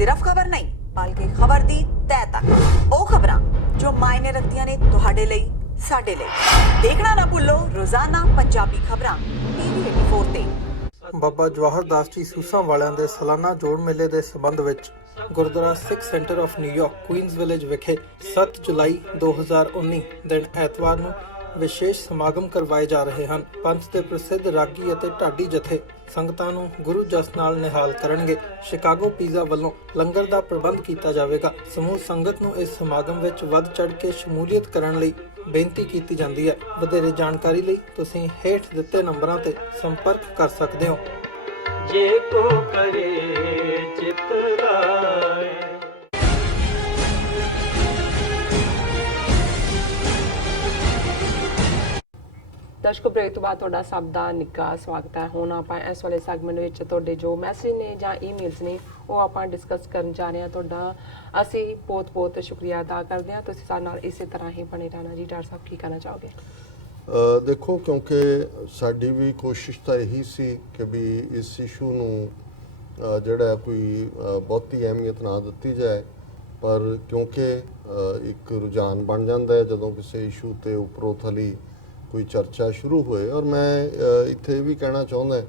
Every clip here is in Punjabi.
सिर्फ खबर नहीं बल्कि खबर दी तय तक ਉਹ ਖਬਰਾਂ ਜੋ ਮਾਇਨੇ ਰੱਖਦੀਆਂ ਨੇ ਤੁਹਾਡੇ ਲਈ ਸਾਡੇ ਲਈ। ਦੇਖਣਾ ਨਾ ਭੁੱਲੋ ਰੋਜ਼ਾਨਾ ਪੰਜਾਬੀ ਖਬਰਾਂ TV 84 ਤੇ। ਬਾਬਾ ਜਵਾਹਰ ਦਾਸ ਜੀ ਸੂਸਾਂ ਵਾਲਿਆਂ ਦੇ ਸਾਲਾਨਾ ਜੋੜ ਮੇਲੇ ਦੇ ਸਬੰਧ ਵਿੱਚ Gurdwara Sikh centre of New York Queens village ਵਿਖੇ 7 ਜੁਲਾਈ 2019 ਦਿਨ ਐਤਵਾਰ ਨੂੰ ਵਿਸ਼ੇਸ਼ ਸਮਾਗਮ ਕਰਵਾਏ ਜਾ ਰਹੇ ਹਨ। ਪੰਥ ਦੇ ਪ੍ਰਸਿੱਧ ਰਾਗੀ ਅਤੇ ਢਾਡੀ ਜਥੇ ਸੰਗਤਾਂ ਨੂੰ ਗੁਰੂ ਜਸ ਨਾਲ ਨਿਹਾਲ ਕਰਨਗੇ। ਸ਼ਿਕਾਗੋ ਪੀਜ਼ਾ ਵੱਲੋਂ ਲੰਗਰ ਦਾ ਪ੍ਰਬੰਧ ਕੀਤਾ ਜਾਵੇਗਾ। ਸਮੂਹ ਸੰਗਤ ਨੂੰ ਇਸ ਸਮਾਗਮ ਵਿੱਚ ਵੱਧ ਚੜ੍ਹ ਕੇ ਸ਼ਮੂਲੀਅਤ ਕਰਨ ਲਈ ਬੇਨਤੀ ਕੀਤੀ ਜਾਂਦੀ ਹੈ। ਵਧੇਰੇ ਜਾਣਕਾਰੀ ਲਈ ਤੁਸੀਂ ਹੇਠ ਦਿੱਤੇ ਨੰਬਰਾਂ ਤੇ ਸੰਪਰਕ ਕਰ ਸਕਦੇ ਹੋ। ਜੇ ਕੋ ਕਰੇ ਚਿਤ ਲਾਏ। ਦਰਸ਼ਕੋ ਬ੍ਰੇਕ ਤੋਂ ਬਾਅਦ ਤੁਹਾਡਾ ਸਭ ਦਾ ਨਿੱਘਾ ਸਵਾਗਤ ਹੈ। ਹੁਣ ਆਪਾਂ ਇਸ ਵਾਲੇ ਸੈਗਮੈਂਟ ਵਿੱਚ ਤੁਹਾਡੇ ਜੋ ਮੈਸੇਜ ਨੇ ਜਾਂ ਈਮੇਲਸ ਨੇ ਉਹ ਆਪਾਂ ਡਿਸਕਸ ਕਰਨ ਜਾ ਰਹੇ ਹਾਂ। ਤੁਹਾਡਾ ਅਸੀਂ ਬਹੁਤ ਸ਼ੁਕਰੀਆ ਅਦਾ ਕਰਦੇ ਹਾਂ। ਤੁਸੀਂ ਸਾਡੇ ਨਾਲ ਇਸੇ ਤਰ੍ਹਾਂ ਹੀ ਬਣੇ ਰਹਿਣਾ ਜੀ। ਡਾਕਟਰ ਸਾਹਿਬ ਕੀ ਕਹਿਣਾ ਚਾਹੋਗੇ? ਦੇਖੋ, ਕਿਉਂਕਿ ਸਾਡੀ ਵੀ ਕੋਸ਼ਿਸ਼ ਤਾਂ ਇਹੀ ਸੀ ਕਿ ਵੀ ਇਸ ਇਸ਼ੂ ਨੂੰ ਜਿਹੜਾ ਕੋਈ ਬਹੁਤੀ ਅਹਿਮੀਅਤ ਨਾ ਦਿੱਤੀ ਜਾਏ, ਪਰ ਕਿਉਂਕਿ ਇੱਕ ਰੁਝਾਨ ਬਣ ਜਾਂਦਾ ਹੈ ਜਦੋਂ ਕਿਸੇ ਇਸ਼ੂ ਤੇ ਉੱਪਰੋਂ ਥਲੀ ਕੋਈ ਚਰਚਾ ਸ਼ੁਰੂ ਹੋਏ। ਔਰ ਮੈਂ ਇੱਥੇ ਇਹ ਵੀ ਕਹਿਣਾ ਚਾਹੁੰਦਾ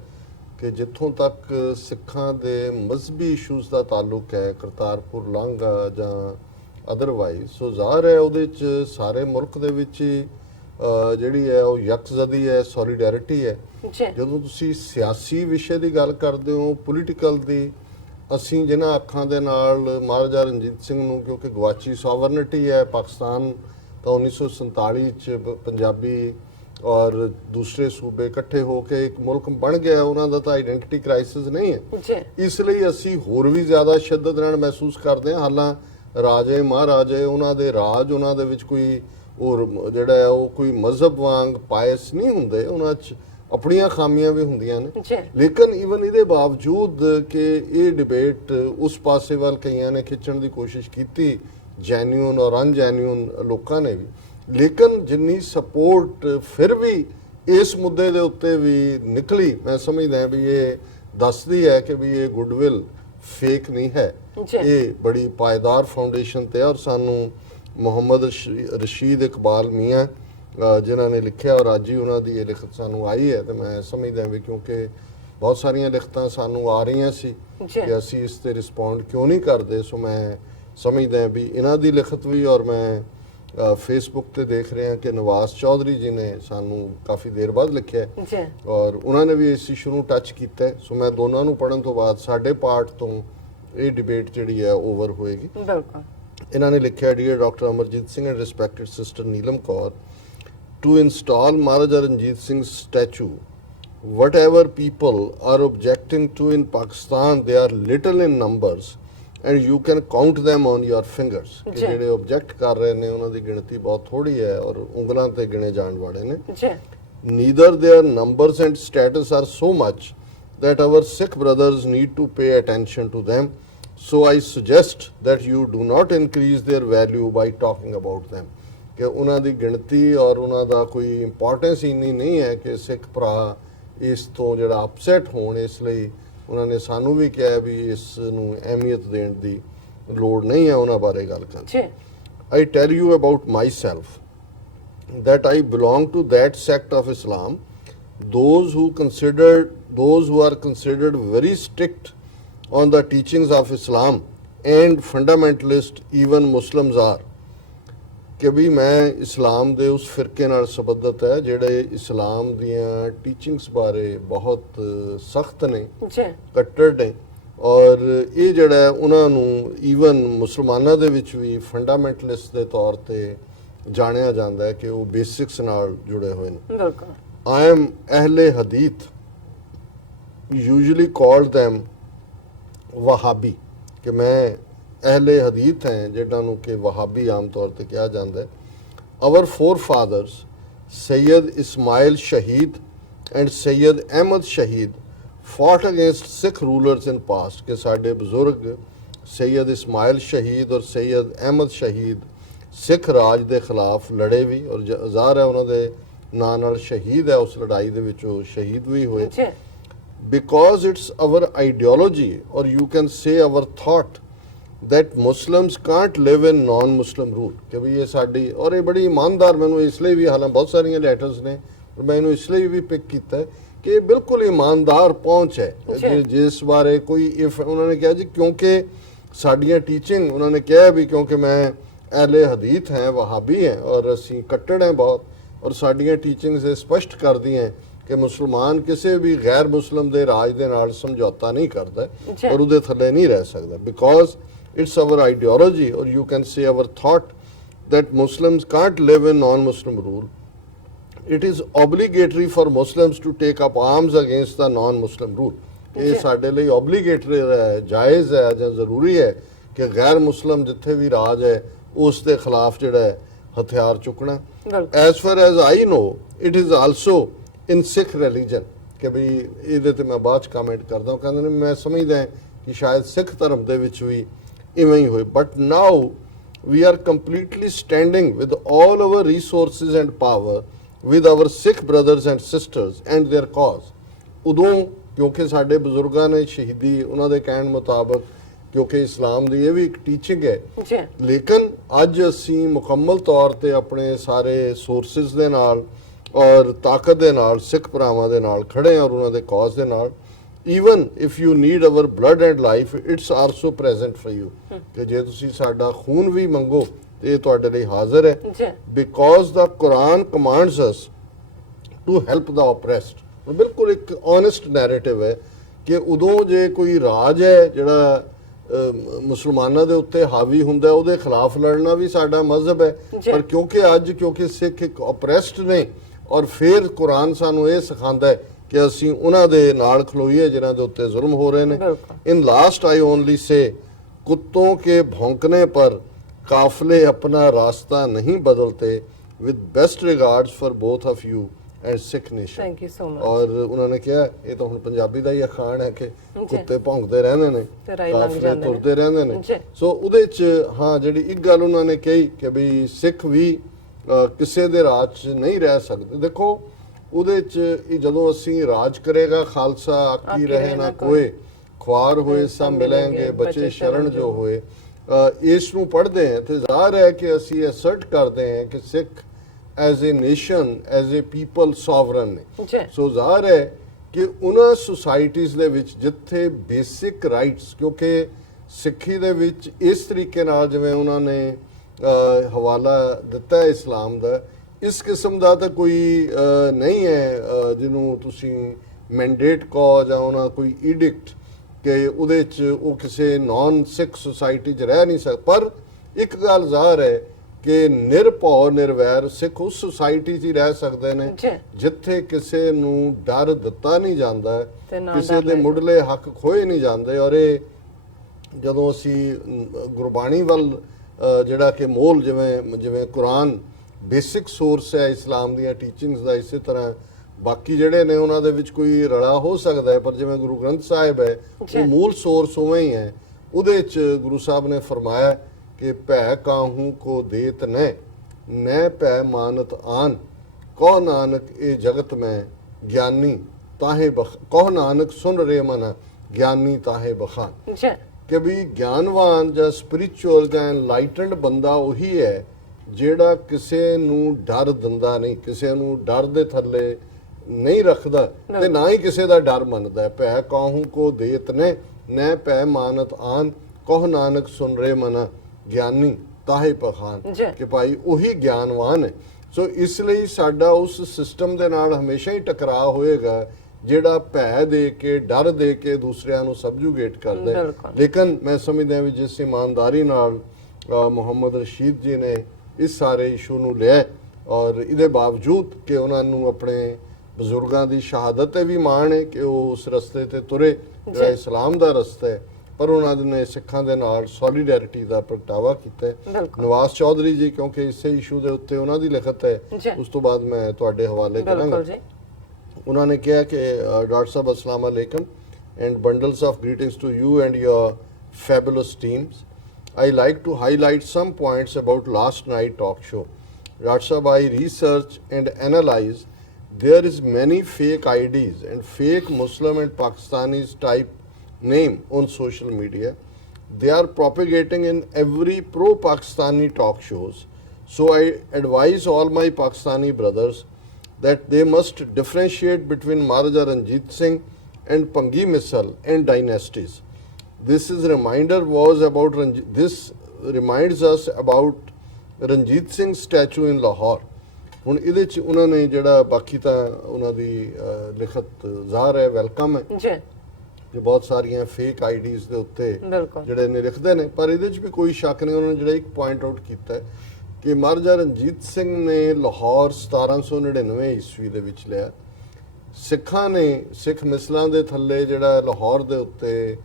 ਕਿ ਜਿੱਥੋਂ ਤੱਕ ਸਿੱਖਾਂ ਦੇ ਮਜ਼ਹਬੀ ਇਸ਼ੂਜ਼ ਦਾ ਤਾਲੁਕ ਹੈ, ਕਰਤਾਰਪੁਰ ਲਾਂਘਾ ਜਾਂ ਅਦਰਵਾਈਜ਼, ਸੋ ਜ਼ਾਹਰ ਹੈ ਉਹਦੇ 'ਚ ਸਾਰੇ ਮੁਲਕ ਦੇ ਵਿੱਚ ਹੀ ਜਿਹੜੀ ਹੈ ਉਹ ਯਕਜ਼ਦੀ ਹੈ, ਸੋਲੀਡੈਰਿਟੀ ਹੈ। ਜਦੋਂ ਤੁਸੀਂ ਸਿਆਸੀ ਵਿਸ਼ੇ ਦੀ ਗੱਲ ਕਰਦੇ ਹੋ, ਪੋਲੀਟੀਕਲ ਦੀ, ਅਸੀਂ ਜਿਨ੍ਹਾਂ ਅੱਖਾਂ ਦੇ ਨਾਲ ਮਹਾਰਾਜਾ ਰਣਜੀਤ ਸਿੰਘ ਨੂੰ, ਕਿਉਂਕਿ ਗਵਾਚੀ ਸੋਵਰਨਿਟੀ ਹੈ, ਪਾਕਿਸਤਾਨ ਤਾਂ 1947 'ਚ ਪੰਜਾਬੀ ਔਰ ਦੂਸਰੇ ਸੂਬੇ ਇਕੱਠੇ ਹੋ ਕੇ ਇੱਕ ਮੁਲਕ ਬਣ ਗਿਆ, ਉਹਨਾਂ ਦਾ ਤਾਂ ਆਈਡੈਂਟੀਟੀ ਕ੍ਰਾਈਸਿਸ ਨਹੀਂ ਹੈ। ਇਸ ਲਈ ਅਸੀਂ ਹੋਰ ਵੀ ਜ਼ਿਆਦਾ ਸ਼ਿੱਦਤ ਨਾਲ ਮਹਿਸੂਸ ਕਰਦੇ ਹਾਂ। ਹਾਲਾਂ ਰਾਜੇ ਮਹਾਰਾਜੇ, ਉਹਨਾਂ ਦੇ ਰਾਜ, ਉਹਨਾਂ ਦੇ ਵਿੱਚ ਕੋਈ ਹੋਰ ਜਿਹੜਾ ਹੈ ਉਹ ਕੋਈ ਮਜ਼ਹਬ ਵਾਂਗ ਪਾਇਸ ਨਹੀਂ ਹੁੰਦੇ, ਉਹਨਾਂ 'ਚ ਆਪਣੀਆਂ ਖਾਮੀਆਂ ਵੀ ਹੁੰਦੀਆਂ ਨੇ। ਲੇਕਿਨ ਈਵਨ ਇਹਦੇ ਬਾਵਜੂਦ ਕਿ ਇਹ ਡਿਬੇਟ ਉਸ ਪਾਸੇ ਵੱਲ ਕਈਆਂ ਨੇ ਖਿੱਚਣ ਦੀ ਕੋਸ਼ਿਸ਼ ਕੀਤੀ, ਜੈਨੂਅਨ ਔਰ ਅਨਜੈਨੂਅਨ ਲੋਕਾਂ ਨੇ ਵੀ, ਲੇਕਿਨ ਜਿੰਨੀ ਸਪੋਰਟ ਫਿਰ ਵੀ ਇਸ ਮੁੱਦੇ ਦੇ ਉੱਤੇ ਵੀ ਨਿਕਲੀ, ਮੈਂ ਸਮਝਦਾ ਵੀ ਇਹ ਦੱਸਦੀ ਹੈ ਕਿ ਵੀ ਇਹ ਗੁੱਡਵਿਲ ਫੇਕ ਨਹੀਂ ਹੈ, ਇਹ ਬੜੀ ਪਾਇਦਾਰ ਫਾਊਂਡੇਸ਼ਨ ਤੇ। ਔਰ ਸਾਨੂੰ ਮੁਹੰਮਦ ਰਸ਼ੀਦ ਇਕਬਾਲ ਮੀਆਂ ਜਿਨ੍ਹਾਂ ਨੇ ਲਿਖਿਆ, ਔਰ ਅੱਜ ਹੀ ਉਹਨਾਂ ਦੀ ਇਹ ਲਿਖਤ ਸਾਨੂੰ ਆਈ ਹੈ, ਤੇ ਮੈਂ ਸਮਝਦਾ ਵੀ ਕਿਉਂਕਿ ਬਹੁਤ ਸਾਰੀਆਂ ਲਿਖਤਾਂ ਸਾਨੂੰ ਆ ਰਹੀਆਂ ਸੀ ਕਿ ਅਸੀਂ ਇਸ ਤੇ ਰਿਸਪੌਂਡ ਕਿਉਂ ਨਹੀਂ ਕਰਦੇ, ਸੋ ਮੈਂ ਸਮਝਦਾ ਵੀ ਇਹਨਾਂ ਦੀ ਲਿਖਤ ਵੀ, ਔਰ ਮੈਂ ਫੇਸਬੁੱਕ ਤੇ ਦੇਖ ਰਿਹਾ ਕਿ ਨਵਾਜ਼ ਚੌਧਰੀ ਜੀ ਨੇ ਸਾਨੂੰ ਕਾਫੀ ਦੇਰ ਬਾਅਦ ਲਿਖਿਆ ਔਰ ਉਹਨਾਂ ਨੇ ਵੀ ਇਸ ਇਸ਼ੂ ਨੂੰ ਟੱਚ ਕੀਤਾ। ਸੋ ਮੈਂ ਦੋਨਾਂ ਨੂੰ ਪੜ੍ਹਨ ਤੋਂ ਬਾਅਦ ਸਾਡੇ ਪਾਰਟ ਤੋਂ ਇਹ ਡਿਬੇਟ ਜਿਹੜੀ ਹੈ ਓਵਰ ਹੋਏਗੀ। ਇਹਨਾਂ ਨੇ ਲਿਖਿਆ, dear doctor Amarjit Singh and respected sister Neelam Kaur, to install Maharaja Ranjit Singh statue, whatever people are objecting to in Pakistan, they are little in numbers and you can count them on your fingers। ਕਿ ਜਿਹੜੇ ਆਬਜੈਕਟ ਕਰ ਰਹੇ ਨੇ ਉਹਨਾਂ ਦੀ ਗਿਣਤੀ ਬਹੁਤ ਥੋੜੀ ਹੈ ਔਰ ਉਂਗਲਾਂ ਤੇ ਗਿਣੇ ਜਾਣ ਵਾਲੇ ਨੇ। neither their numbers and status are so much that our Sikh brothers need to pay attention to them, so I suggest that you do not increase their value by talking about them। ਕਿ ਉਹਨਾਂ ਦੀ ਗਿਣਤੀ ਔਰ ਉਹਨਾਂ ਦਾ ਕੋਈ ਇੰਪੋਰਟੈਂਸ ਇੰਨੀ ਨਹੀਂ ਹੈ ਕਿ ਸਿੱਖ ਭਰਾ ਇਸ ਤੋਂ ਜਿਹੜਾ ਅਪਸੈਟ ਹੋਣ। ਇਸ ਲਈ ਉਹਨਾਂ ਨੇ ਸਾਨੂੰ ਵੀ ਕਿਹਾ ਵੀ ਇਸ ਨੂੰ ਅਹਿਮੀਅਤ ਦੇਣ ਦੀ ਲੋੜ ਨਹੀਂ ਹੈ ਉਹਨਾਂ ਬਾਰੇ ਗੱਲ ਕਰਨ। I tell you about myself that I belong to that sect of Islam, those who are considered very strict on the teachings of Islam and fundamentalist even Muslims are। ਕਿ ਵੀ ਮੈਂ ਇਸਲਾਮ ਦੇ ਉਸ ਫਿਰਕੇ ਨਾਲ ਸੰਬੰਧਿਤ ਹੈ ਜਿਹੜੇ ਇਸਲਾਮ ਦੀਆਂ ਟੀਚਿੰਗਸ ਬਾਰੇ ਬਹੁਤ ਸਖਤ ਨੇ, ਕੱਟੜ ਨੇ, ਔਰ ਇਹ ਜਿਹੜਾ ਉਹਨਾਂ ਨੂੰ ਈਵਨ ਮੁਸਲਮਾਨਾਂ ਦੇ ਵਿੱਚ ਵੀ ਫੰਡਾਮੈਂਟਲਿਸਟ ਦੇ ਤੌਰ ਤੇ ਜਾਣਿਆ ਜਾਂਦਾ ਹੈ ਕਿ ਉਹ ਬੇਸਿਕਸ ਨਾਲ ਜੁੜੇ ਹੋਏ ਨੇ। I am Ahle Hadith, usually called them Wahabi, ਕਿ ਮੈਂ ਅਹਿਲੇ ਹਦੀਥ ਹੈ ਜਿਹਨਾਂ ਨੂੰ ਕਿ ਵਹਾਬੀ ਆਮ ਤੌਰ ਤੇ ਕਿਹਾ ਜਾਂਦਾ ਹੈ। ਆਵਰ forefathers ਸੈਯਦ ਇਸਮਾਇਲ ਸ਼ਹੀਦ ਐਂਡ ਸੈਯਦ ਅਹਿਮਦ ਸ਼ਹੀਦ fought against Sikh rulers in past, ਕਿ ਸਾਡੇ ਬਜ਼ੁਰਗ ਸੈਯਦ ਇਸਮਾਇਲ ਸ਼ਹੀਦ ਔਰ ਸੈਯਦ ਅਹਿਮਦ ਸ਼ਹੀਦ ਸਿੱਖ ਰਾਜ ਦੇ ਖਿਲਾਫ ਲੜੇ ਵੀ, ਔਰ ਜ਼ਾਹਰ ਹੈ ਉਹਨਾਂ ਦੇ ਨਾਂ ਨਾਲ ਸ਼ਹੀਦ ਹੈ, ਉਸ ਲੜਾਈ ਦੇ ਵਿੱਚ ਉਹ ਸ਼ਹੀਦ ਵੀ ਹੋਏ। because it's our ideology, or you can say our thought, that Muslims can't live in non-Muslim rule ਕਿ ਵੀ ਇਹ ਸਾਡੀ ਔਰ ਇਹ ਬੜੀ ਇਮਾਨਦਾਰ ਮੈਨੂੰ ਇਸ ਲਈ ਵੀ ਹਾਲਾਂ ਬਹੁਤ ਸਾਰੀਆਂ ਲੈਟਰਸ ਨੇ ਪਰ ਮੈਂ ਇਹਨੂੰ ਇਸ ਲਈ ਵੀ ਪਿਕ ਕੀਤਾ ਹੈ ਕਿ ਇਹ ਬਿਲਕੁਲ ਇਮਾਨਦਾਰ ਪਹੁੰਚ ਹੈ ਜਿਸ ਬਾਰੇ ਕੋਈ ਇਫ ਉਹਨਾਂ ਨੇ ਕਿਹਾ ਜੀ ਕਿਉਂਕਿ ਸਾਡੀਆਂ ਟੀਚਿੰਗ ਉਹਨਾਂ ਨੇ ਕਿਹਾ ਵੀ ਕਿਉਂਕਿ ਮੈਂ ਅਹਿਲੇ ਹਦੀਥ ਹੈ ਵਹਾਬੀ ਹੈ ਔਰ ਅਸੀਂ ਕੱਟੜ ਹੈ ਬਹੁਤ ਔਰ ਸਾਡੀਆਂ ਟੀਚਿੰਗਸ ਇਹ ਸਪਸ਼ਟ ਕਰਦੀਆਂ ਕਿ ਮੁਸਲਮਾਨ ਕਿਸੇ ਵੀ ਗੈਰ ਮੁਸਲਮ ਦੇ ਰਾਜ ਦੇ ਨਾਲ ਸਮਝੌਤਾ ਨਹੀਂ ਕਰਦਾ ਔਰ ਉਹਦੇ ਥੱਲੇ ਨਹੀਂ ਰਹਿ ਸਕਦਾ because it's our ideology or you can say our thought that Muslims can't live in non-Muslim rule. It is obligatory for Muslims to take up arms against the non-Muslim rule. ਇਹ ਸਾਡੇ ਲਈ obligatory ਹੈ ਜਾਇਜ਼ ਹੈ ਜਾਂ ਜ਼ਰੂਰੀ ਹੈ ਕਿ ਗੈਰ ਮੁਸਲਮ ਜਿੱਥੇ ਵੀ ਰਾਜ ਹੈ ਉਸ ਦੇ ਖਿਲਾਫ ਜਿਹੜਾ ਹੈ ਹਥਿਆਰ ਚੁੱਕਣਾ as far as I know it is also in Sikh religion ਕਿ ਵੀ ਇਹਦੇ ਤੇ ਮੈਂ ਬਾਅਦ ਚ ਕਮੈਂਟ ਕਰਦਾ ਕਹਿੰਦੇ ਨੇ ਮੈਂ ਸਮਝਦਾ ਕਿ ਸ਼ਾਇਦ ਸਿੱਖ ਧਰਮ ਦੇ ਵਿੱਚ ਵੀ ਇਵੇਂ ਹੀ ਹੋਏ but now we are completely standing with all our resources and power with our Sikh brothers and sisters and their cause ਉਦੋਂ ਕਿਉਂਕਿ ਸਾਡੇ ਬਜ਼ੁਰਗਾਂ ਨੇ ਸ਼ਹੀਦੀ ਉਹਨਾਂ ਦੇ ਕਹਿਣ ਮੁਤਾਬਕ ਕਿਉਂਕਿ ਇਸਲਾਮ ਦੀ ਇਹ ਵੀ ਇੱਕ ਟੀਚਿੰਗ ਹੈ ਲੇਕਿਨ ਅੱਜ ਅਸੀਂ ਮੁਕੰਮਲ ਤੌਰ ਤੇ ਆਪਣੇ ਸਾਰੇ ਸੋਰਸਿਸ ਦੇ ਨਾਲ ਔਰ ਤਾਕਤ ਦੇ ਨਾਲ ਸਿੱਖ ਭਰਾਵਾਂ ਦੇ ਨਾਲ ਖੜੇ ਹਾਂ ਔਰ ਉਹਨਾਂ ਦੇ ਕੌਜ਼ ਦੇ ਨਾਲ even if you need our blood and life it's also present for you ਕਿ ਜੇ ਤੁਸੀਂ ਸਾਡਾ ਖੂਨ ਵੀ ਮੰਗੋ ਤੇ ਇਹ ਤੁਹਾਡੇ ਲਈ ਹਾਜ਼ਰ ਹੈ because the Quran commands us to help the oppressed ਬਿਲਕੁਲ ਇੱਕ honest narrative ਹੈ ਕਿ ਉਦੋਂ ਜੇ ਕੋਈ ਰਾਜ ਹੈ ਜਿਹੜਾ ਮੁਸਲਮਾਨਾਂ ਦੇ ਉੱਤੇ ਹਾਵੀ ਹੁੰਦਾ ਉਹਦੇ ਖਿਲਾਫ ਲੜਨਾ ਵੀ ਸਾਡਾ ਮਜ਼ਹਬ ਹੈ ਪਰ ਕਿਉਂਕਿ ਸਿੱਖ ਇੱਕ oppressed ਨੇ ਔਰ ਫਿਰ ਕੁਰਾਨ ਸਾਨੂੰ ਇਹ ਸਿਖਾਉਂਦਾ ਹੈ कि असी उन्हां दे नाल खलोईए जिन्हां दे उत्ते जुल्म हो रहे ने in last I only say कुत्तों के भौंकने पर काफले अपना रास्ता नहीं बदलते with best regards for both of you and Sikh nation thank you so much और उन्होंने कहा ये तो हुण पंजाबी दा ही अखान है कि कुत्ते भौंकदे रहंदे ने काफले तुरदे रहंदे ने सो उहदे च हां जिहड़ी एक गल उन्होंने कही कि भी सिख भी किसे दे राज च नहीं रह सकदे देखो ਉਹਦੇ ਚ ਜਦੋਂ ਅਸੀਂ ਰਾਜ ਕਰੇਗਾ ਖਾਲਸਾ ਆਕੀ ਰਹੇ ਨਾ ਕੋਏ ਖੁਆਰ ਹੋਏ ਸਭ ਮਿਲਾਂਗੇ ਬੱਚੇ ਸ਼ਰਨ ਜੋ ਹੋਏ ਇਸ ਨੂੰ ਪੜ੍ਹਦੇ ਹਾਂ ਤੇ ਜ਼ਾਹਰ ਹੈ ਕਿ ਅਸੀਂ ਅਸਰਟ ਕਰਦੇ ਹਾਂ ਕਿ Sikh as a nation as a people sovereign ਨੇ ਸੋ ਜ਼ਾਹਰ ਹੈ ਕਿ ਉਹਨਾਂ ਸੁਸਾਇਟੀਜ਼ ਦੇ ਵਿੱਚ ਜਿੱਥੇ ਬੇਸਿਕ ਰਾਈਟਸ ਕਿਉਂਕਿ ਸਿੱਖੀ ਦੇ ਵਿੱਚ ਇਸ ਤਰੀਕੇ ਨਾਲ ਜਿਵੇਂ ਉਹਨਾਂ ਨੇ ਹਵਾਲਾ ਦਿੱਤਾ ਇਸਲਾਮ ਦਾ ਇਸ ਕਿਸਮ ਦਾ ਤਾਂ ਕੋਈ ਨਹੀਂ ਹੈ ਜਿਹਨੂੰ ਤੁਸੀਂ ਮੈਂਡੇਟ ਕਹੋ ਜਾਂ ਉਹਨਾਂ ਕੋਈ ਈਡਿਕਟ ਕਿ ਉਹਦੇ 'ਚ ਉਹ ਕਿਸੇ ਨਾਨ ਸਿੱਖ ਸੁਸਾਇਟੀ 'ਚ ਰਹਿ ਨਹੀਂ ਸਕਦਾ ਪਰ ਇੱਕ ਗੱਲ ਜ਼ਾਹਰ ਹੈ ਕਿ ਨਿਰਭਉ ਨਿਰਵੈਰ ਸਿੱਖ ਉਸ ਸੁਸਾਇਟੀ 'ਚ ਹੀ ਰਹਿ ਸਕਦੇ ਨੇ ਜਿੱਥੇ ਕਿਸੇ ਨੂੰ ਡਰ ਦਿੱਤਾ ਨਹੀਂ ਜਾਂਦਾ ਕਿਸੇ ਦੇ ਮੁੱਢਲੇ ਹੱਕ ਖੋਏ ਨਹੀਂ ਜਾਂਦੇ ਔਰ ਇਹ ਜਦੋਂ ਅਸੀਂ ਗੁਰਬਾਣੀ ਵੱਲ ਜਿਹੜਾ ਕਿ ਮੋਲ ਜਿਵੇਂ ਕੁਰਾਨ ਬੇਸਿਕ ਸੋਰਸ ਹੈ ਇਸਲਾਮ ਦੀਆਂ ਟੀਚਿੰਗਸ ਦਾ ਇਸੇ ਤਰ੍ਹਾਂ ਬਾਕੀ ਜਿਹੜੇ ਨੇ ਉਹਨਾਂ ਦੇ ਵਿੱਚ ਕੋਈ ਰਲਾ ਹੋ ਸਕਦਾ ਹੈ ਪਰ ਜਿਵੇਂ ਗੁਰੂ ਗ੍ਰੰਥ ਸਾਹਿਬ ਹੈ ਉਹ ਮੂਲ ਸੋਰਸ ਉਵੇਂ ਹੀ ਹੈ ਉਹਦੇ 'ਚ ਗੁਰੂ ਸਾਹਿਬ ਨੇ ਫਰਮਾਇਆ ਕਿ ਭੈ ਕਾਹੂ ਕੋ ਦੇਤ ਨੈ ਭੈ ਮਾਨਤ ਆਨ ਕੋ ਨਾਨਕ ਇਹ ਜਗਤ ਮੈਂ ਗਿਆਨੀ ਤਾਹੇ ਕੋ ਨਾਨਕ ਸੁਨ ਰੇ ਮਨ ਗਿਆਨੀ ਤਾਹੇ ਬਖਾਨ ਕਿ ਵੀ ਗਿਆਨਵਾਨ ਜਾਂ ਸਪਿਰਿਚੁਅਲ ਜਾਂ ਐਨਲਾਈਟਨਡ ਬੰਦਾ ਉਹੀ ਹੈ ਜਿਹੜਾ ਕਿਸੇ ਨੂੰ ਡਰ ਦਿੰਦਾ ਨਹੀਂ ਕਿਸੇ ਨੂੰ ਡਰ ਦੇ ਥੱਲੇ ਨਹੀਂ ਰੱਖਦਾ ਤੇ ਨਾ ਹੀ ਕਿਸੇ ਦਾ ਡਰ ਮੰਨਦਾ ਭੈ ਕਾਹੂ ਕੋ ਦੇਤ ਨੈ ਭੈ ਮਾਨਤ ਆਨ ਕਹ ਨਾਨਕ ਸੁਨ ਰੇ ਮਨ ਗਿਆਨੀ ਤਾਹੇ ਪਖਾਨ ਕਿ ਭਾਈ ਉਹੀ ਗਿਆਨਵਾਨ ਹੈ ਸੋ ਇਸ ਲਈ ਸਾਡਾ ਉਸ ਸਿਸਟਮ ਦੇ ਨਾਲ ਹਮੇਸ਼ਾ ਹੀ ਟਕਰਾਅ ਹੋਏਗਾ ਜਿਹੜਾ ਭੈ ਦੇ ਕੇ ਡਰ ਦੇ ਕੇ ਦੂਸਰਿਆਂ ਨੂੰ ਸਬਜੂਗੇਟ ਕਰਦਾ ਲੇਕਿਨ ਮੈਂ ਸਮਝਦਾ ਵੀ ਜਿਸ ਇਮਾਨਦਾਰੀ ਨਾਲ ਮੁਹੰਮਦ ਰਸ਼ੀਦ ਜੀ ਨੇ ਇਸ ਸਾਰੇ ਇਸ਼ੂ ਨੂੰ ਲਿਆ ਔਰ ਇਹਦੇ ਬਾਵਜੂਦ ਕਿ ਉਹਨਾਂ ਨੂੰ ਆਪਣੇ ਬਜ਼ੁਰਗਾਂ ਦੀ ਸ਼ਹਾਦਤ ਤੇ ਵੀ ਮਾਣ ਹੈ ਕਿ ਉਹ ਉਸ ਰਸਤੇ ਤੇ ਤੁਰੇ ਜਿਹੜਾ ਇਸਲਾਮ ਦਾ ਰਸਤਾ ਹੈ ਪਰ ਉਹਨਾਂ ਨੇ ਸਿੱਖਾਂ ਦੇ ਨਾਲ ਸੋਲੀਡੈਰਿਟੀ ਦਾ ਪ੍ਰਗਟਾਵਾ ਕੀਤਾ ਨਵਾਜ਼ ਚੌਧਰੀ ਜੀ ਕਿਉਂਕਿ ਇਸੇ ਇਸ਼ੂ ਦੇ ਉੱਤੇ ਉਹਨਾਂ ਦੀ ਲਿਖਤ ਹੈ ਉਸ ਤੋਂ ਬਾਅਦ ਮੈਂ ਤੁਹਾਡੇ ਹਵਾਲੇ ਕਰਾਂਗਾ ਉਹਨਾਂ ਨੇ ਕਿਹਾ ਕਿ ਡਾਕਟਰ ਸਾਹਿਬ अस्सलाम वालेकुम and bundles of greetings to you and your fabulous teams. I like to highlight some points about last night talk show. Dr. Sahab, I research and analyze. There is many fake IDs and fake Muslim and Pakistanis type name on social media. they are propagating in every pro-Pakistani talk shows. So I advise all my Pakistani brothers that they must differentiate between Maharaja Ranjit Singh and Pangi Misal and dynasties. This reminds us about Ranjit Singh statue in Lahore. ਹੁਣ ਇਹਦੇ ਚ ਉਹਨਾਂ ਨੇ ਜਿਹੜਾ ਬਾਕੀ ਤਾਂ ਉਹਨਾਂ ਦੀ ਲਿਖਤ ਜ਼ਾਹਰ ਹੈ, ਵੈਲਕਮ ਹੈ ਜੀ ਕਿ ਬਹੁਤ ਸਾਰੀਆਂ ਫੇਕ ਆਈਡੀਜ਼ ਦੇ ਉੱਤੇ ਬਿਲਕੁਲ ਜਿਹੜੇ ਨੇ ਲਿਖਦੇ ਨੇ, ਪਰ ਇਹਦੇ 'ਚ ਵੀ ਕੋਈ ਸ਼ੱਕ ਨਹੀਂ। ਉਹਨਾਂ ਨੇ ਜਿਹੜਾ ਇੱਕ ਪੁਆਇੰਟ ਆਊਟ ਕੀਤਾ ਹੈ ਕਿ ਮਹਾਰਾਜਾ ਰਣਜੀਤ ਸਿੰਘ ਨੇ ਲਾਹੌਰ 1799 ਈਸਵੀ ਦੇ ਵਿੱਚ ਲਿਆ। ਸਿੱਖਾਂ ਨੇ ਸਿੱਖ ਮਿਸਲਾਂ ਦੇ ਥੱਲੇ ਜਿਹੜਾ ਲਾਹੌਰ ਦੇ ਉੱਤੇ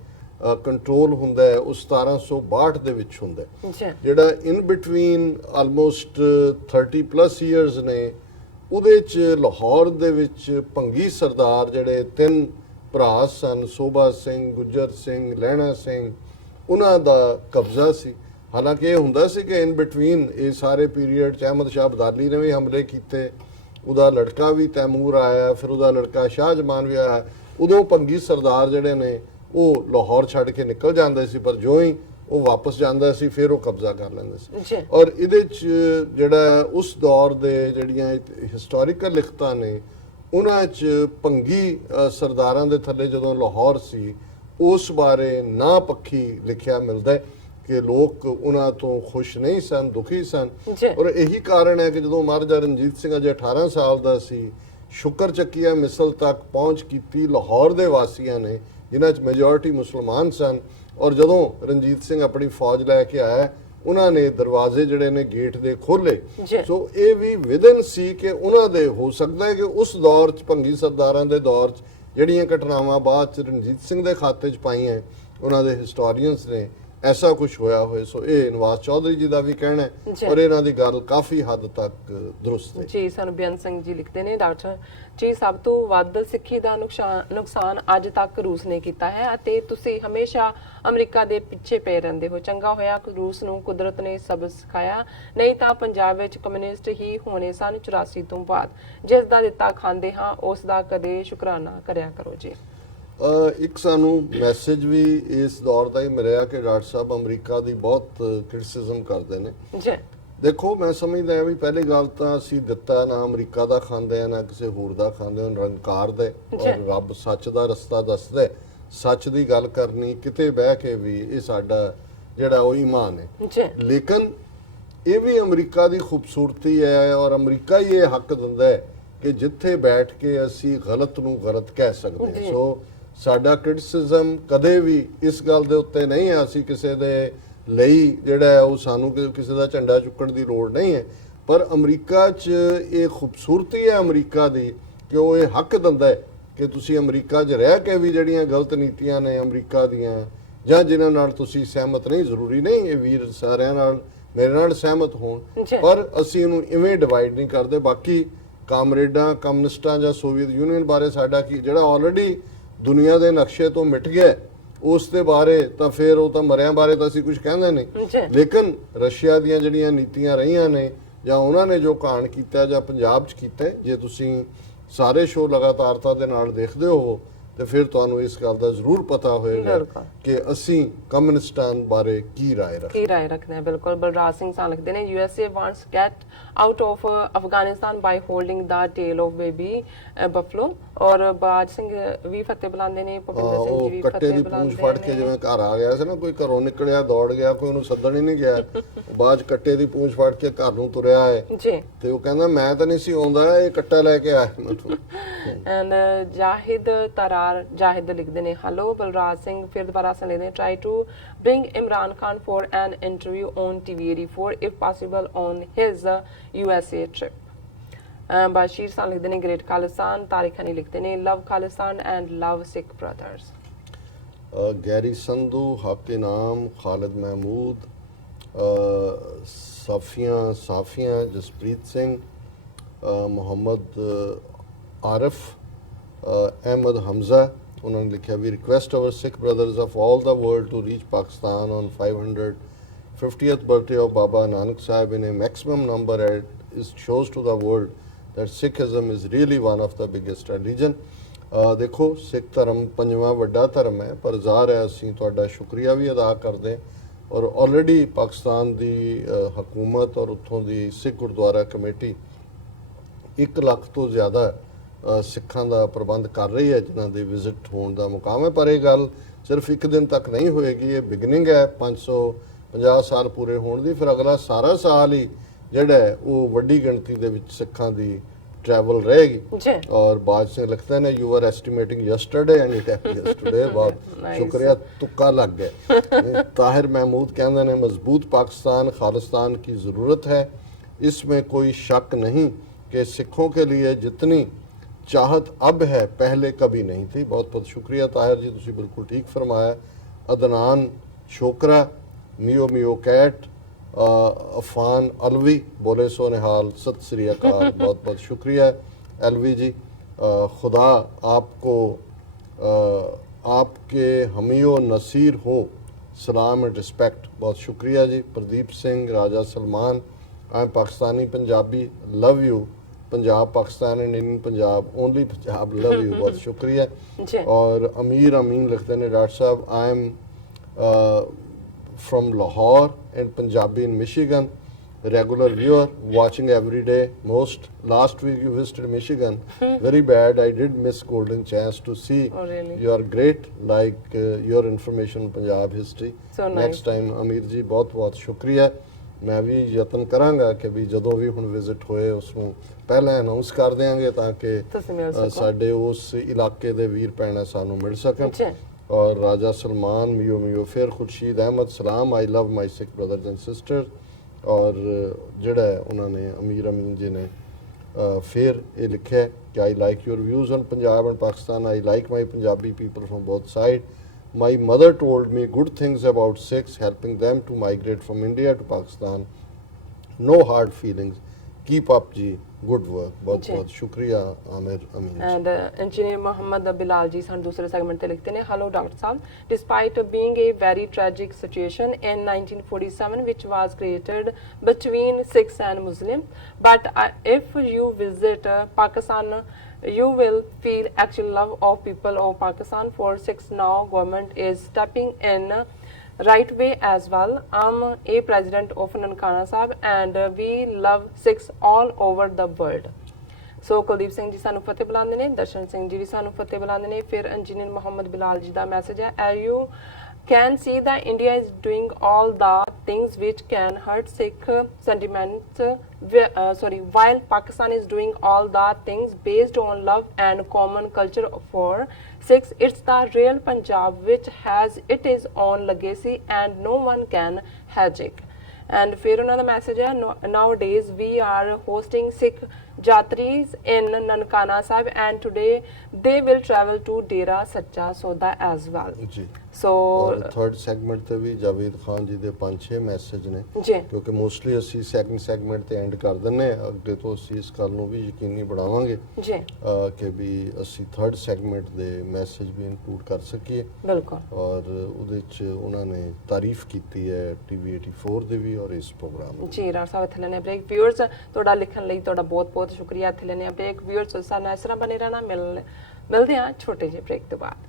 ਕੰਟਰੋਲ ਹੁੰਦਾ ਹੈ ਉਹ 1762 ਦੇ ਵਿੱਚ ਹੁੰਦਾ ਹੈ। ਜੀ ਜਿਹੜਾ in between almost 30 plus years ਨੇ ਉਹਦੇ 'ਚ ਲਾਹੌਰ ਦੇ ਵਿੱਚ ਭੰਗੀ ਸਰਦਾਰ ਜਿਹੜੇ 3 ਭਰਾ ਸਨ, ਸੋਭਾ ਸਿੰਘ, ਗੁੱਜਰ ਸਿੰਘ, ਲਹਿਣਾ ਸਿੰਘ, ਉਹਨਾਂ ਦਾ ਕਬਜ਼ਾ ਸੀ। ਹਾਲਾਂਕਿ ਇਹ ਹੁੰਦਾ ਸੀ ਕਿ ਇਨ ਬਿਟਵੀਨ ਇਹ ਸਾਰੇ ਪੀਰੀਅਡ 'ਚ ਅਹਿਮਦ ਸ਼ਾਹ ਅਬਦਾਲੀ ਨੇ ਵੀ ਹਮਲੇ ਕੀਤੇ, ਉਹਦਾ ਲੜਕਾ ਵੀ ਤੈਮੂਰ ਆਇਆ, ਫਿਰ ਉਹਦਾ ਲੜਕਾ ਸ਼ਾਹਜਮਾਨ ਵੀ ਆਇਆ। ਉਦੋਂ ਭੰਗੀ ਸਰਦਾਰ ਜਿਹੜੇ ਨੇ ਉਹ ਲਾਹੌਰ ਛੱਡ ਕੇ ਨਿਕਲ ਜਾਂਦੇ ਸੀ, ਪਰ ਜੋ ਹੀ ਉਹ ਵਾਪਸ ਜਾਂਦਾ ਸੀ ਫਿਰ ਉਹ ਕਬਜ਼ਾ ਕਰ ਲੈਂਦੇ ਸੀ। ਔਰ ਇਹਦੇ 'ਚ ਜਿਹੜਾ ਉਸ ਦੌਰ ਦੇ ਜਿਹੜੀਆਂ ਹਿਸਟੋਰੀਕਲ ਲਿਖਤਾਂ ਨੇ ਉਹਨਾਂ 'ਚ ਭੰਗੀ ਸਰਦਾਰਾਂ ਦੇ ਥੱਲੇ ਜਦੋਂ ਲਾਹੌਰ ਸੀ ਉਸ ਬਾਰੇ ਨਾ ਪੱਖੀ ਲਿਖਿਆ ਮਿਲਦਾ ਹੈ ਕਿ ਲੋਕ ਉਹਨਾਂ ਤੋਂ ਖੁਸ਼ ਨਹੀਂ ਸਨ, ਦੁਖੀ ਸਨ। ਔਰ ਇਹੀ ਕਾਰਨ ਹੈ ਕਿ ਜਦੋਂ ਮਹਾਰਾਜਾ ਰਣਜੀਤ ਸਿੰਘ ਅਜੇ 18 ਸਾਲ ਦਾ ਸੀ, ਸ਼ੁਕਰ ਚੱਕੀਆ ਮਿਸਲ ਤੱਕ ਪਹੁੰਚ ਕੀਤੀ ਲਾਹੌਰ ਦੇ ਵਾਸੀਆਂ ਨੇ, ਜਿਨ੍ਹਾਂ 'ਚ ਮੈਜੋਰਿਟੀ ਮੁਸਲਮਾਨ ਸਨ। ਔਰ ਜਦੋਂ ਰਣਜੀਤ ਸਿੰਘ ਆਪਣੀ ਫੌਜ ਲੈ ਕੇ ਆਇਆ ਉਹਨਾਂ ਨੇ ਦਰਵਾਜ਼ੇ ਜਿਹੜੇ ਨੇ ਗੇਟ ਦੇ ਖੋਲੇ। ਸੋ ਇਹ ਵੀ ਵਿਦਨ ਸੀ ਕਿ ਉਹਨਾਂ ਦੇ ਹੋ ਸਕਦਾ ਹੈ ਕਿ ਉਸ ਦੌਰ 'ਚ ਭੰਗੀ ਸਰਦਾਰਾਂ ਦੇ ਦੌਰ 'ਚ ਜਿਹੜੀਆਂ ਘਟਨਾਵਾਂ ਬਾਅਦ 'ਚ ਰਣਜੀਤ ਸਿੰਘ ਦੇ ਖਾਤੇ 'ਚ ਪਾਈਆਂ ਉਹਨਾਂ ਦੇ ਹਿਸਟੋਰੀਅਨਸ ਨੇ ਐਸਾ ਕੁਝ ਹੋਇਆ ਹੋਏ। ਸੋ ਇਹ ਨਵਾਜ਼ ਚੌਧਰੀ ਜੀ ਦਾ ਵੀ ਕਹਿਣਾ ਹੈ ਔਰ ਇਹਨਾਂ ਦੀ ਗੱਲ ਕਾਫੀ ਹੱਦ ਤੱਕ ਦਰੁਸਤ ਹੈ। ਜੀ ਸਾਨੂੰ ਬੇਅੰਤ ਸਿੰਘ ਜੀ ਲਿਖਦੇ ਨੇ, ਡਾਕਟਰ ਜੀ ਸਭ ਤੋਂ ਵੱਧ ਸਿੱਖੀ ਦਾ ਨੁਕਸਾਨ ਅੱਜ ਤੱਕ ਰੂਸ ਨੇ ਕੀਤਾ ਹੈ ਅਤੇ ਤੁਸੀਂ ਹਮੇਸ਼ਾ ਅਮਰੀਕਾ ਦੇ ਪਿੱਛੇ ਪਏ ਰਹਿੰਦੇ ਹੋ। ਚੰਗਾ ਹੋਇਆ ਰੂਸ ਨੂੰ ਕੁਦਰਤ ਨੇ ਸਬਕ ਸਿਖਾਇਆ, ਨਹੀਂ ਤਾਂ ਪੰਜਾਬ ਵਿੱਚ ਕਮਿਊਨਿਸਟ ਹੀ ਹੋਣੇ ਸਨ 84 ਤੋਂ ਬਾਅਦ। ਜਿਸ ਦਾ ਦਿੱਤਾ ਖਾਂਦੇ ਹਾਂ ਉਸ ਦਾ ਕਦੇ ਸ਼ੁਕਰਾਨਾ ਕਰਿਆ ਕਰੋ ਜੀ। ਇੱਕ ਸਾਨੂੰ ਮੈਸੇਜ ਵੀ ਇਸ ਦੌਰ ਦਾ ਹੀ ਮਿਲਿਆ ਕਿ ਡਾਕਟਰ ਸਾਹਿਬ ਅਮਰੀਕਾ ਦੀ ਬਹੁਤ ਕ੍ਰਿਟਿਸਿਜ਼ਮ ਕਰਦੇ ਨੇ। ਜੀ ਦੇਖੋ ਮੈਂ ਸਮਝਦਾ ਹਾਂ ਵੀ ਪਹਿਲੀ ਗੱਲ ਤਾਂ ਅਸੀਂ ਦਿੱਤਾ ਨਾ ਅਮਰੀਕਾ ਦਾ ਖਾਂਦੇ ਆ ਨਾ ਕਿਸੇ ਹੋਰ ਦਾ ਖਾਂਦੇ ਹਾਂ, ਨਿਰੰਕਾਰ ਦੇ ਔਰ ਰੱਬ ਸੱਚ ਦਾ ਰਸਤਾ ਦੱਸਦਾ ਹੈ। ਸੱਚ ਦੀ ਗੱਲ ਕਰਨੀ ਕਿਤੇ ਬਹਿ ਕੇ ਵੀ ਇਹ ਸਾਡਾ ਜਿਹੜਾ ਉਹ ਈਮਾਨ ਹੈ। ਲੇਕਿਨ ਇਹ ਵੀ ਅਮਰੀਕਾ ਦੀ ਖੂਬਸੂਰਤੀ ਹੈ ਔਰ ਅਮਰੀਕਾ ਹੀ ਇਹ ਹੱਕ ਦਿੰਦਾ ਹੈ ਕਿ ਜਿੱਥੇ ਬੈਠ ਕੇ ਅਸੀਂ ਗਲਤ ਨੂੰ ਗਲਤ ਕਹਿ ਸਕਦੇ ਹਾਂ। ਸੋ ਸਾਡਾ ਕ੍ਰਿਟਿਸਿਜ਼ਮ ਕਦੇ ਵੀ ਇਸ ਗੱਲ ਦੇ ਉੱਤੇ ਨਹੀਂ ਹੈ ਅਸੀਂ ਕਿਸੇ ਦੇ ਲਈ ਜਿਹੜਾ ਹੈ ਉਹ ਸਾਨੂੰ ਕਿਸੇ ਦਾ ਝੰਡਾ ਚੁੱਕਣ ਦੀ ਲੋੜ ਨਹੀਂ ਹੈ। ਪਰ ਅਮਰੀਕਾ 'ਚ ਇਹ ਖੂਬਸੂਰਤੀ ਹੈ ਅਮਰੀਕਾ ਦੀ ਕਿ ਉਹ ਇਹ ਹੱਕ ਦਿੰਦਾ ਹੈ ਕਿ ਤੁਸੀਂ ਅਮਰੀਕਾ 'ਚ ਰਹਿ ਕੇ ਵੀ ਜਿਹੜੀਆਂ ਗਲਤ ਨੀਤੀਆਂ ਨੇ ਅਮਰੀਕਾ ਦੀਆਂ ਜਾਂ ਜਿਨ੍ਹਾਂ ਨਾਲ ਤੁਸੀਂ ਸਹਿਮਤ ਨਹੀਂ, ਜ਼ਰੂਰੀ ਨਹੀਂ ਇਹ ਵੀਰ ਸਾਰਿਆਂ ਨਾਲ ਮੇਰੇ ਨਾਲ ਸਹਿਮਤ ਹੋਣ, ਪਰ ਅਸੀਂ ਇਹਨੂੰ ਇਵੇਂ ਡਿਵਾਈਡ ਨਹੀਂ ਕਰਦੇ। ਬਾਕੀ ਕਾਮਰੇਡਾਂ, ਕਮਿਊਨਿਸਟਾਂ ਜਾਂ ਸੋਵੀਅਤ ਯੂਨੀਅਨ ਬਾਰੇ ਸਾਡਾ ਕੀ ਜਿਹੜਾ ਆਲਰੇਡੀ ਦੁਨੀਆ ਦੇ ਨਕਸ਼ੇ ਤੋਂ ਮਿਟ ਗਿਆ ਉਸ ਦੇ ਬਾਰੇ ਤਾਂ ਫਿਰ ਉਹ ਤਾਂ ਮਰਿਆਂ ਬਾਰੇ ਤਾਂ ਅਸੀਂ ਕੁਝ ਕਹਿੰਦੇ ਨਹੀਂ। ਲੇਕਿਨ ਰਸ਼ੀਆ ਦੀਆਂ ਜਿਹੜੀਆਂ ਨੀਤੀਆਂ ਰਹੀਆਂ ਨੇ ਜਾਂ ਉਹਨਾਂ ਨੇ ਜੋ ਕਾਂਡ ਕੀਤਾ ਜਾਂ ਪੰਜਾਬ 'ਚ ਕੀਤਾ, ਜੇ ਤੁਸੀਂ ਸਾਰੇ ਸ਼ੋਅ ਲਗਾਤਾਰਤਾ ਦੇ ਨਾਲ ਦੇਖਦੇ ਹੋ ਤੇ ਫਿਰ ਤੁਹਾਨੂੰ ਇਸ ਗੱਲ ਦਾ ਜ਼ਰੂਰ ਪਤਾ ਹੋਏਗਾ ਕਿ ਅਸੀਂ ਕਮਿਊਨਿਸਟਾਂ ਬਾਰੇ ਕੀ ਰਾਏ ਰੱਖਦੇ ਹਾਂ। ਬਿਲਕੁਲ ਬਲਰਾਜ ਸਿੰਘ ਸਾਹ ਲਿਖਦੇ ਨੇ, USA wants get out of Afghanistan by holding the tail of baby buffalo। ਔਰ ਬਾਜ ਸਿੰਘ ਵੀ ਫਤਿਹ ਬੁਲਾਉਂਦੇ ਨੇ, ਭੁਪਿੰਦਰ ਸਿੰਘ ਜੀ ਵੀ ਕੱਟੇ ਦੀ ਪੂੰਛ ਫੜ ਕੇ ਜਿਵੇਂ ਘਰ ਆ ਗਿਆ ਸੀ ਨਾ, ਕੋਈ ਘਰੋਂ ਨਿਕਲਿਆ ਦੌੜ ਗਿਆ, ਕੋਈ ਉਹਨੂੰ ਸੱਦਣ ਹੀ ਨਹੀਂ ਗਿਆ, ਬਾਜ ਕੱਟੇ ਦੀ ਪੂੰਛ ਫੜ ਕੇ ਘਰ ਨੂੰ ਤੁਰਿਆ ਹੈ ਜੀ ਤੇ ਉਹ ਕਹਿੰਦਾ ਮੈਂ ਤਾਂ ਨਹੀਂ ਸੀ ਆਉਂਦਾ, ਇਹ ਕੱਟਾ ਲੈ ਕੇ ਆਇਆ ਮੈਨੂੰ। ਐਂਡ ਜਾਹਿਦ ਤਰਾਰ ਜਾਹਿਦ ਲਿਖਦੇ ਨੇ, ਹੈਲੋ ਬਲਰਾਜ ਸਿੰਘ, ਫਿਰ ਦੁਬਾਰਾ ਸੁਣ ਲੈਂਦੇ, try to bring Imran Khan for an interview on TV84 if possible on his USA trip। Bashir San ਲਿਖਦੇ ਨੇ, ਗ੍ਰੇਟ ਖਾਲਿਸਤਾਨ। ਤਾਰਿਕ ਹਨੀ ਲਿਖਦੇ ਨੇ, love Khalistan and love Sikh brothers. Gary Sandhu, Haq Inam, Khalid Mahmud, ਸਾਫੀਆਂ, Jaspreet Singh, Muhammad Arif, Ahmad Hamza, ਉਹਨਾਂ ਨੇ ਲਿਖਿਆ, we request our Sikh brothers of all the world to reach Pakistan on 550th birthday of Baba Nanak Sahib in a maximum number, and it shows to the world that Sikhism is really one of the biggest religion। ਦੇਖੋ ਸਿੱਖ ਧਰਮ ਪੰਜਵਾਂ ਵੱਡਾ ਧਰਮ ਹੈ, ਪਰ ਜ਼ਾਹਰ ਹੈ ਅਸੀਂ ਤੁਹਾਡਾ ਸ਼ੁਕਰੀਆ ਵੀ ਅਦਾ ਕਰਦੇ ਹਾਂ ਔਰ ਆਲਰੇਡੀ ਪਾਕਿਸਤਾਨ ਦੀ ਹਕੂਮਤ ਔਰ ਉੱਥੋਂ ਦੀ ਸਿੱਖ ਗੁਰਦੁਆਰਾ ਕਮੇਟੀ 1 ਲੱਖ ਤੋਂ ਜ਼ਿਆਦਾ ਸਿੱਖਾਂ ਦਾ ਪ੍ਰਬੰਧ ਕਰ ਰਹੀ ਹੈ ਜਿਨ੍ਹਾਂ ਦੇ ਵਿਜ਼ਿਟ ਹੋਣ ਦਾ ਮੁਕਾਮ ਹੈ। ਪਰ ਇਹ ਗੱਲ ਸਿਰਫ ਇੱਕ ਦਿਨ ਤੱਕ ਨਹੀਂ ਹੋਏਗੀ, ਇਹ ਬਿਗਨਿੰਗ ਹੈ 550 ਸਾਲ ਪੂਰੇ ਹੋਣ ਦੀ। ਫਿਰ ਅਗਲਾ ਸਾਰਾ ਸਾਲ ਹੀ ਜਿਹੜਾ ਹੈ ਉਹ ਵੱਡੀ ਗਿਣਤੀ ਦੇ ਵਿੱਚ ਸਿੱਖਾਂ ਦੀ ट्रैवल रहेगी जी। और बाज सिंह लिखते हैं you are estimating yesterday and it happened yesterday. बहुत शुक्रिया, तुक्का लग गया। ताहिर महमूद कहते हैं मजबूत पाकिस्तान खालिस्तान की ज़रूरत है, इसमें कोई शक नहीं कि सिखों के लिए जितनी चाहत अब है पहले कभी नहीं थी। बहुत बहुत शुक्रिया ताहिर जी, तुसी बिल्कुल ठीक फरमाया। अदनान शोकरा, मियो मियो कैट, अफान अलवी बोले सो निहाल, सत श्री अकाल, बहुत बहुत शुक्रिया अलवी जी। खुदा आपको आपके हमियो नसीर हो, सलाम एंड रिस्पेक्ट, बहुत शुक्रिया ji. Pradeep Singh, Raja Salman, I am Pakistani Punjabi, love you Punjab Pakistan and in Punjab only Punjab, love you, बहुत शुक्रिया। और अमीर अमीन लिखते हैं डॉक्टर साहब I am from Lahore and Punjabi in Michigan, regular viewer watching every day. Last week you visited Michigan, very bad, I did miss golden chance to see. Oh, really? You are great, like your information Punjab history. So nice. Next time ਅਮੀਰ ਜੀ ਬਹੁਤ ਬਹੁਤ ਸ਼ੁਕਰੀਆ। ਮੈਂ ਵੀ ਯਤਨ ਕਰਾਂਗਾ ਕਿ ਵੀ ਜਦੋਂ ਵੀ ਹੁਣ ਵਿਜ਼ਿਟ ਹੋਏ ਉਸ ਨੂੰ ਪਹਿਲਾਂ ਅਨਾਉਂਸ ਕਰ ਦਿਆਂਗੇ ਤਾਂ ਕਿ ਸਾਡੇ ਉਸ ਇਲਾਕੇ ਦੇ ਵੀਰ ਭੈਣਾਂ ਸਾਨੂੰ ਮਿਲ ਸਕਣ। और राजा सलमान, मियो मियो, फिर खुर्शीद अहमद, सलाम, I love my Sikh brothers and sisters. और जड़ा उन्होंने अमीर अमीन जी ने फिर ये लिखा है कि I like your views on Punjab and Pakistan, I like my Punjabi people from both side. My mother told me good things about Sikhs, helping them to migrate from India to Pakistan. No hard feelings, keep up ji, good work. बहुत बहुत शुक्रिया आमिर अमीन। एंड इंजीनियर मोहम्मद बिलाल जी सन दूसरे सेगमेंट पे लिखते हैं, हेलो डॉक्टर साहब, despite being a very tragic situation in 1947 which was created between Sikhs and Muslims, but if you visit Pakistan you will feel actual love of people of Pakistan. For Sikhs now government is stepping in right way as well. I'm a president of Nankana Sahib and we love Sikhs all over the world. ਸੋ ਕੁਲਦੀਪ ਸਿੰਘ ਜੀ ਸਾਨੂੰ ਫਤਿਹ ਬੁਲਾਉਂਦੇ ਨੇ, ਦਰਸ਼ਨ ਸਿੰਘ ਜੀ ਵੀ ਸਾਨੂੰ ਫਤਿਹ ਬੁਲਾਉਂਦੇ ਨੇ। ਫਿਰ ਇੰਜੀਨੀਅਰ ਮੁਹੰਮਦ ਬਿਲਾਲ ਜੀ ਦਾ ਮੈਸੇਜ ਹੈ, as you can see that India is doing all the things which can hurt Sikh sentiments, while Pakistan is doing all the things based on love and common culture for Sikhs. It's the real Punjab which has its own legacy and no one can hijack. And फिर उन्होंने मैसेज है, nowadays we are hosting Sikh Jatris in Nankana Sahib and today they will travel to Dera Sacha Sauda as well. Ji. So third segment ਤੇ ਵੀ ਜਾਵੇਦ ਖਾਨ ਜੀ ਦੇ 5-6 ਮੈਸੇਜ ਨੇ, ਜੀ, ਕਿਉਂਕਿ ਮੋਸਟਲੀ ਅਸੀਂ ਸੈਕੰਡ ਸੈਗਮੈਂਟ ਤੇ ਐਂਡ ਕਰ ਦਿੰਨੇ ਆ। ਅੱਗੇ ਤੋਂ ਅਸੀਂ ਇਸ ਗੱਲ ਨੂੰ ਵੀ ਯਕੀਨੀ ਬਣਾਵਾਂਗੇ ਜੀ ਕਿ ਵੀ ਅਸੀਂ ਥਰਡ ਸੈਗਮੈਂਟ ਦੇ ਮੈਸੇਜ ਵੀ ਇਨਕਲੂਡ ਕਰ ਸਕੀਏ। ਬਿਲਕੁਲ। ਔਰ ਉਹਦੇ ਚ ਉਹਨਾਂ ਨੇ ਤਾਰੀਫ ਕੀਤੀ ਹੈ ਟੀਵੀ 84 ਦੀ ਵੀ ਔਰ ਇਸ ਪ੍ਰੋਗਰਾਮ ਦੀ। ਜੀ ਰਾਜ ਸਾਹਿਬ, ਇੱਥੇ ਲੈਣੇ ਬ੍ਰੇਕ। ਵਿਊਅਰਸ ਤੁਹਾਡਾ ਲਿਖਣ ਲਈ ਤੁਹਾਡਾ ਬਹੁਤ ਬਹੁਤ ਸ਼ੁਕਰੀਆ। ਇੱਥੇ ਲੈਣੇ ਬ੍ਰੇਕ। ਵਿਊਅਰਸ ਸਾਡੇ ਨਾਲ ਇਸ ਤਰ੍ਹਾਂ ਬਣੇ ਰਹਿਣਾ। ਮਿਲਦੇ ਹਾਂ ਛੋਟੇ ਜਿਹੇ ਬ੍ਰੇਕ ਤੋਂ ਬਾਅਦ।